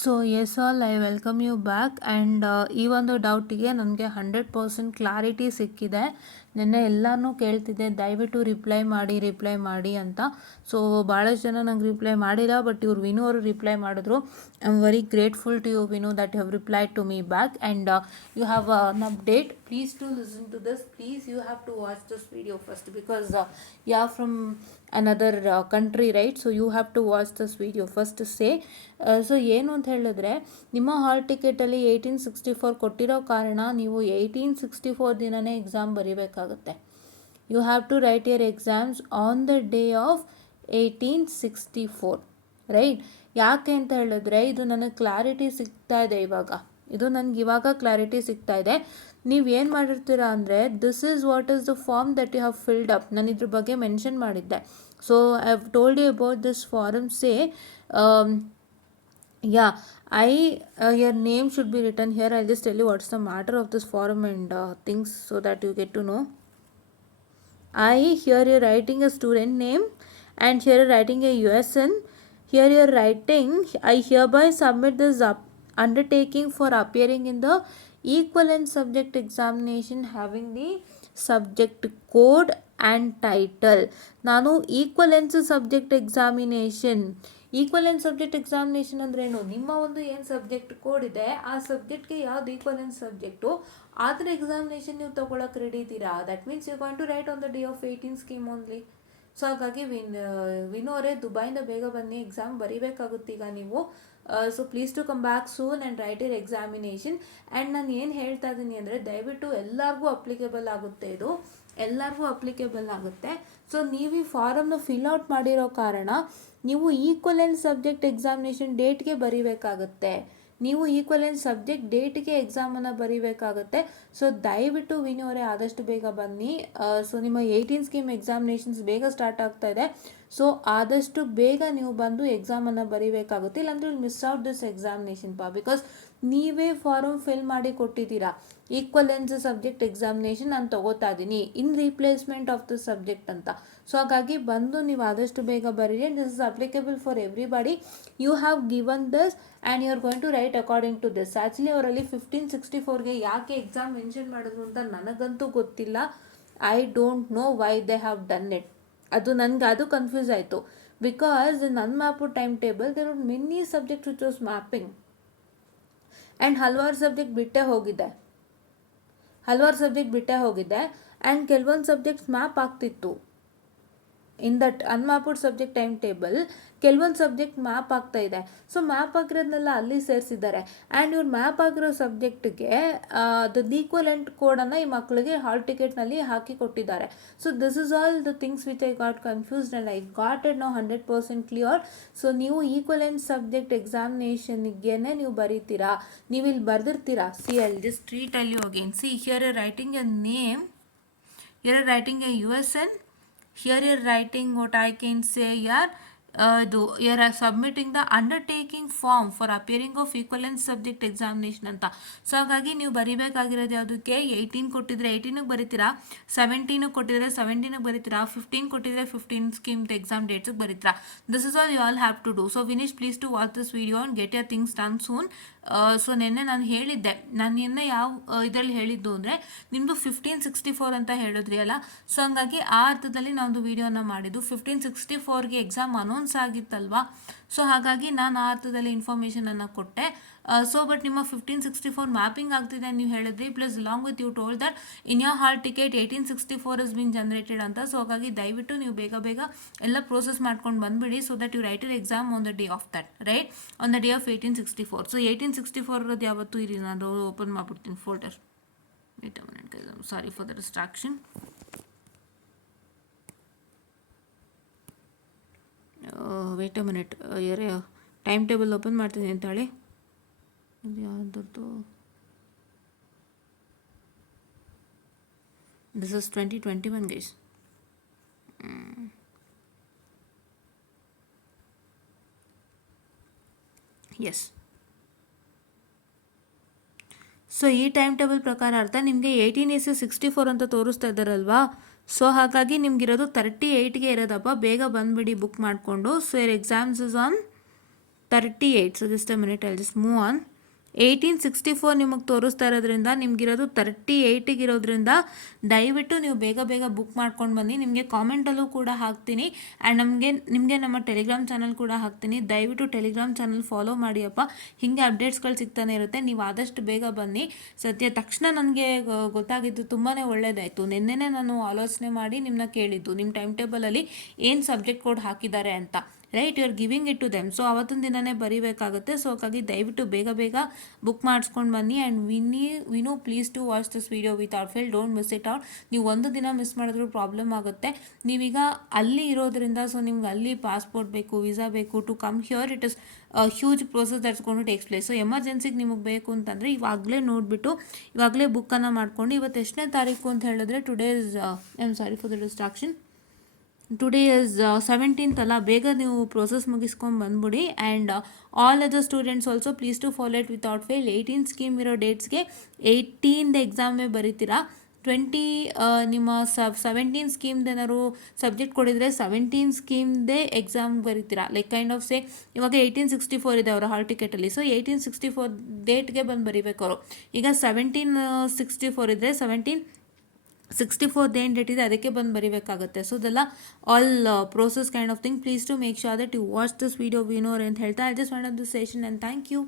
So as all I welcome you back and ಈ ಒಂದು ಡೌಟಿಗೆ ನನಗೆ 100% ಕ್ಲಾರಿಟಿ ಸಿಕ್ಕಿದೆ. ನೆನ್ನೆ ಎಲ್ಲನೂ ಕೇಳ್ತಿದ್ದೆ, ದಯವಿಟ್ಟು ರಿಪ್ಲೈ ಮಾಡಿ ಅಂತ. ಸೊ ಭಾಳಷ್ಟು ಜನ ನಂಗೆ ರಿಪ್ಲೈ ಮಾಡಿಲ್ಲ, ಬಟ್ ಇವ್ರು ವಿನು ಅವರು ರಿಪ್ಲೈ ಮಾಡಿದ್ರು. I am very grateful to you Vinu that you have replied to me back and you have an update. Please to listen to this. Please you have to watch this video first because you are from another country, right? So you have to watch this video first to say. So ಏನು ಅಂತ ಹೇಳಿದ್ರೆ, ನಿಮ್ಮ ಹಾಲ್ ಟಿಕೆಟಲ್ಲಿ 1864 ಕೊಟ್ಟಿರೋ ಕಾರಣ ನೀವು 1864 ದಿನನೇ exam ಬರೀಬೇಕಾಗುತ್ತೆ. You have to write your exams on the day of 1864, right? ಯಾಕೆ ಅಂತ ಹೇಳಿದ್ರೆ, ಇದು ನನಗೆ ಕ್ಲಾರಿಟಿ ಸಿಗ್ತಾ ಇದೆ ಇವಾಗ ಕ್ಲಾರಿಟಿ ಸಿಗ್ತಾ ಇದೆ. ನೀವು ಏನು ಮಾಡಿರ್ತೀರಾ ಅಂದರೆ, this is what is the form that you have filled up. ನಾನು ಇದ್ರ ಬಗ್ಗೆ ಮೆನ್ಷನ್ ಮಾಡಿದ್ದೆ. So I have told you about this form. Say your name should be written here. I'll just tell you what's the matter of this forum and things so that you get to know. Here you're writing a student name and here you're writing a USN. Here you're writing, I hereby submit this undertaking for appearing in the equivalent subject examination having the subject code and title. ನಾನು equivalence subject examination ಅಂದ್ರೆ ಏನು? ನಿಮ್ಮ ಒಂದು ಏನು subject code ಇದೆ, ಆ ಸಬ್ಜೆಕ್ಟ್ಗೆ ಯಾವ್ದು equivalence subject, ಅದರ ಎಕ್ಸಾಮಿನೇಷನ್ ನೀವು ತೊಗೊಳಕ್ಕೆ ರೆಡಿ ಇದ್ದೀರಾ. That means you going to write on the day of 18 scheme only. So ಹಾಗಾಗಿ ವಿನು ಅವರೇ, ದುಬೈಯಿಂದ ಬೇಗ ಬನ್ನಿ, ಎಕ್ಸಾಮ್ ಬರೀಬೇಕಾಗುತ್ತೆ ಈಗ ನೀವು. So please to come back soon and write your examination. And ನಾನು ಏನು ಹೇಳ್ತಾ ಇದ್ದೀನಿ ಅಂದರೆ, ದಯವಿಟ್ಟು ಎಲ್ಲರಿಗೂ ಅಪ್ಲಿಕೇಬಲ್ ಆಗುತ್ತೆ. ಸೊ ನೀವು ಈ ಫಾರಮ್ನ ಫಿಲ್ ಔಟ್ ಮಾಡಿರೋ ಕಾರಣ ನೀವು ಈಕ್ವಲೆಂಟ್ ಸಬ್ಜೆಕ್ಟ್ ಎಕ್ಸಾಮಿನೇಷನ್ ಡೇಟ್ಗೆ ಬರೀಬೇಕಾಗುತ್ತೆ. ಎಕ್ಸಾಮನ್ನು ಬರೀಬೇಕಾಗುತ್ತೆ. ಸೊ ದಯವಿಟ್ಟು ವಿನು ಅವರೇ ಆದಷ್ಟು ಬೇಗ ಬನ್ನಿ. ಸೊ ನಿಮ್ಮ 18 ಸ್ಕೀಮ್ ಎಕ್ಸಾಮಿನೇಷನ್ಸ್ ಬೇಗ ಸ್ಟಾರ್ಟ್ ಆಗ್ತಾ ಇದೆ. ಸೊ ಆದಷ್ಟು ಬೇಗ ನೀವು ಬಂದು ಎಕ್ಸಾಮನ್ನು ಬರೀಬೇಕಾಗುತ್ತೆ, ಇಲ್ಲಾಂದರೆ miss out this examination because ನೀವೇ ಫಾರಮ್ ಫಿಲ್ ಮಾಡಿ ಕೊಟ್ಟಿದ್ದೀರಾ. ಈಕ್ವಲೆನ್ಸ್ ಸಬ್ಜೆಕ್ಟ್ ಎಕ್ಸಾಮಿನೇಷನ್ ನಾನು ತಗೋತಾ ಇದ್ದೀನಿ in replacement of the subject ಅಂತ. ಸೊ ಹಾಗಾಗಿ ಬಂದು ನೀವು ಆದಷ್ಟು ಬೇಗ ಬರೀರಿ. This is applicable for everybody. You have given this and you are going to write according to this. Actually ಅವರಲ್ಲಿ 1564ಗೆ ಯಾಕೆ ಎಕ್ಸಾಮ್ ಮೆನ್ಷನ್ ಮಾಡಿದ್ರು ಅಂತ ನನಗಂತೂ ಗೊತ್ತಿಲ್ಲ. I don't know why they have done it. ಅದು ಕನ್ಫ್ಯೂಸ್ ಆಯಿತು. ಬಿಕಾಸ್ ನನ್ನ map time table there are many subject which was mapping and ಹಲವಾರು ಸಬ್ಜೆಕ್ಟ್ ಬಿಟ್ಟೇ ಹೋಗಿದೆ ಆ್ಯಂಡ್ ಕೆಲವೊಂದು ಸಬ್ಜೆಕ್ಟ್ಸ್ ಮ್ಯಾಪ್ ಆಗ್ತಿತ್ತು. In that unmapped subject time table ಕೆಲವೊಂದು subject map ಆಗ್ತಾ ಇದೆ. ಸೊ ಮ್ಯಾಪ್ ಆಗಿರೋದನ್ನೆಲ್ಲ ಅಲ್ಲಿ ಸೇರಿಸಿದ್ದಾರೆ. ಆ್ಯಂಡ್ ಇವ್ರು ಮ್ಯಾಪ್ ಆಗಿರೋ ಸಬ್ಜೆಕ್ಟ್ಗೆ ದ ಈಕ್ವಲೆಂಟ್ ಕೋಡನ್ನು ಈ ಮಕ್ಕಳಿಗೆ ಹಾಲ್ ಟಿಕೆಟ್ನಲ್ಲಿ ಹಾಕಿ ಕೊಟ್ಟಿದ್ದಾರೆ. So this is all the things which I got confused and I got it now 100% clear. So ನೀವು ಈಕ್ವಲೆಂಟ್ ಸಬ್ಜೆಕ್ಟ್ ಎಕ್ಸಾಮಿನೇಷನ್ಗೆ ನೀವು ಬರೀತೀರಾ, ನೀವು ಇಲ್ಲಿ ಬರೆದಿರ್ತೀರಾ. See I will just tell you again. See here you writing a name, here you writing a USN. Here you are writing what I can say here. You are submitting the undertaking form for appearing of equivalent subject examination ಅಂತ. So ಹಾಗಾಗಿ ನೀವು ಬರೀಬೇಕಾಗಿರೋದು ಯಾವುದಕ್ಕೆ, 18 ಕೊಟ್ಟಿದ್ರೆ 18ಗೆ ಬರೀತೀರಾ, 17 ಕೊಟ್ಟಿದ್ರೆ 17ಗೆ ಬರೀತೀರಾ, 15 ಕೊಟ್ಟಿದ್ರೆ 15 scheme exam ಡೇಟ್ಸ್ಗೆ ಬರೀತೀರಾ. This is all you all have to do. So Vinish, please to watch this video and get yer things done soon. So ನಿನ್ನೆ ನಾನು ಹೇಳಿದ್ದೆ, ಯಾವ ಇದರಲ್ಲಿ ಹೇಳಿದ್ದು ಅಂದರೆ, ನಿಮ್ಮದು 1564 ಅಂತ ಹೇಳಿದ್ರಿ ಅಲ್ಲ. ಸೊ ಹಂಗಾಗಿ ಆ ಅರ್ಥದಲ್ಲಿ ನಾನೊಂದು ವಿಡಿಯೋನ ಮಾಡಿದ್ದು. 1564ಗೆ ಎಕ್ಸಾಮ್ ಅನೌನ್ಸ್ ಆಗಿತ್ತಲ್ವಾ. ಸೊ ಹಾಗಾಗಿ ನಾನು ಆ ಅರ್ಥದಲ್ಲಿ ಇನ್ಫಾರ್ಮೇಷನನ್ನು ಕೊಟ್ಟೆ. ಸೊ ಬಟ್ ನಿಮ್ಮ 1564 ಮ್ಯಾಪಿಂಗ್ ಆಗ್ತಿದೆ ನೀವು ಹೇಳಿದ್ರಿ. Plus along with you told that in your hall ticket 1864 is been generated ಅಂತ. ಸೊ ಹಾಗಾಗಿ ದಯವಿಟ್ಟು ನೀವು ಬೇಗ ಎಲ್ಲ ಪ್ರೋಸೆಸ್ ಮಾಡ್ಕೊಂಡು ಬಂದುಬಿಡಿ. So that you write your exam on the day of that, right, on the day of 1864. So 1864 ಇರೋದು ಯಾವತ್ತು ಇರಿ, ನಾನು ಓಪನ್ ಮಾಡಿಬಿಡ್ತೀನಿ folder. Wait a minute, sorry for the distraction. Wait a minute, time table open ಮಾಡ್ತೀನಿ ಅಂತಾಳೆ. ಇದು ಯಾವುದ್ರದ್ದು? This is 2021 guys. Yes. So ಈ time table ಪ್ರಕಾರ ಅರ್ಥ ನಿಮಗೆ 18/64 ಅಂತ ತೋರಿಸ್ತಾ ಇದ್ದಾರಲ್ವಾ. ಸೊ ಹಾಗಾಗಿ ನಿಮ್ಗಿರೋದು 38ಗೆ ಇರೋದಪ್ಪ. ಬೇಗ ಬಂದುಬಿಡಿ ಬುಕ್ ಮಾಡಿಕೊಂಡು. So your exams is on 38. So just a minute, I'll just move on. 1864 ನಿಮಗೆ ತೋರಿಸ್ತಾ ಇರೋದ್ರಿಂದ ನಿಮಗಿರೋದು 38ಗೆ ಇರೋದ್ರಿಂದ ದಯವಿಟ್ಟು ನೀವು ಬೇಗ ಬೇಗ ಬುಕ್ ಮಾಡ್ಕೊಂಡು ಬನ್ನಿ. ನಿಮಗೆ ಕಾಮೆಂಟಲ್ಲೂ ಕೂಡ ಹಾಕ್ತೀನಿ ಆ್ಯಂಡ್ ನಿಮಗೆ ನಮ್ಮ ಟೆಲಿಗ್ರಾಮ್ ಚಾನಲ್ ಕೂಡ ಹಾಕ್ತೀನಿ. ದಯವಿಟ್ಟು ಟೆಲಿಗ್ರಾಮ್ ಚಾನಲ್ ಫಾಲೋ ಮಾಡಿಯಪ್ಪ, ಹೀಗೆ ಅಪ್ಡೇಟ್ಸ್ಗಳು ಸಿಗ್ತಾನೆ ಇರುತ್ತೆ. ನೀವು ಆದಷ್ಟು ಬೇಗ ಬನ್ನಿ. ಸದ್ಯ ತಕ್ಷಣ ನನಗೆ ಗೊತ್ತಾಗಿದ್ದು ತುಂಬಾ ಒಳ್ಳೆಯದಾಯಿತು. ನಿನ್ನೆನೇ ನಾನು ಆಲೋಚನೆ ಮಾಡಿ ನಿಮ್ಮನ್ನ ಕೇಳಿದ್ದು, ನಿಮ್ಮ ಟೈಮ್ ಟೇಬಲಲ್ಲಿ ಏನು ಸಬ್ಜೆಕ್ಟ್ ಕೋಡ್ ಹಾಕಿದ್ದಾರೆ ಅಂತ. Right, you are giving it to them. So ಅವತ್ತಿನ ದಿನವೇ ಬರೀಬೇಕಾಗುತ್ತೆ. ಸೊ ಹಾಗಾಗಿ ದಯವಿಟ್ಟು ಬೇಗ ಬೇಗ ಬುಕ್ ಮಾಡಿಸ್ಕೊಂಡು ಬನ್ನಿ. And Vino please to watch this video without fail, don't miss it out. ನೀವು ಒಂದು ದಿನ ಮಿಸ್ ಮಾಡಿದ್ರೂ ಪ್ರಾಬ್ಲಮ್ ಆಗುತ್ತೆ. ನೀವೀಗ ಅಲ್ಲಿ ಇರೋದ್ರಿಂದ ಸೊ ನಿಮ್ಗೆ ಅಲ್ಲಿ ಪಾಸ್ಪೋರ್ಟ್ ಬೇಕು, ವೀಸಾ ಬೇಕು. To come here it is huge process that's gone to takes place. So ಎಮರ್ಜೆನ್ಸಿಗೆ ನಿಮಗೆ ಬೇಕು ಅಂತಂದರೆ ಇವಾಗಲೇ ನೋಡಿಬಿಟ್ಟು ಇವಾಗಲೇ ಬುಕ್ಕನ್ನು ಮಾಡ್ಕೊಂಡು, ಇವತ್ತು ಎಷ್ಟನೇ ತಾರೀಕು ಅಂತ ಹೇಳಿದ್ರೆ today is I am sorry for the distraction, today is 17th ಅಲ್ಲ, ಬೇಗ ನೀವು ಪ್ರೋಸೆಸ್ ಮುಗಿಸ್ಕೊಂಡು ಬಂದ್ಬಿಡಿ. And all other students also please to follow it without fail. 18 scheme ಇರೋ ಡೇಟ್ಸ್ಗೆ 18 ಎಕ್ಸಾಮೇ ಬರೀತೀರಾ. 20 ನಿಮ್ಮ 17 ಸ್ಕೀಮ್ದು ಏನಾದ್ರು ಸಬ್ಜೆಕ್ಟ್ ಕೊಡಿದರೆ 17 ಸ್ಕೀಮ್ದೇ ಎಕ್ಸಾಮ್ ಬರೀತೀರಾ. ಲೈಕ್ ಕೈಂಡ್ ಆಫ್ ಸೇ ಇವಾಗ 1864 ಇದೆ ಅವರ ಹಾಲ್ ಟಿಕೆಟಲ್ಲಿ. ಸೊ 1864 ಡೇಟ್ಗೆ ಬಂದು ಬರೀಬೇಕು ಅವರು. ಈಗ 1764 ಇದ್ದರೆ 1764 ಏನು ಡೇಟ್ ಇದೆ ಅದಕ್ಕೆ ಬಂದು ಬರೀಬೇಕಾಗುತ್ತೆ. ಸೊ ಇದೆಲ್ಲ all process kind of thing. Please to make sure that you watch this video ವಿನೋರ್ ಅಂತ ಹೇಳ್ತಾ I just want this session and thank you.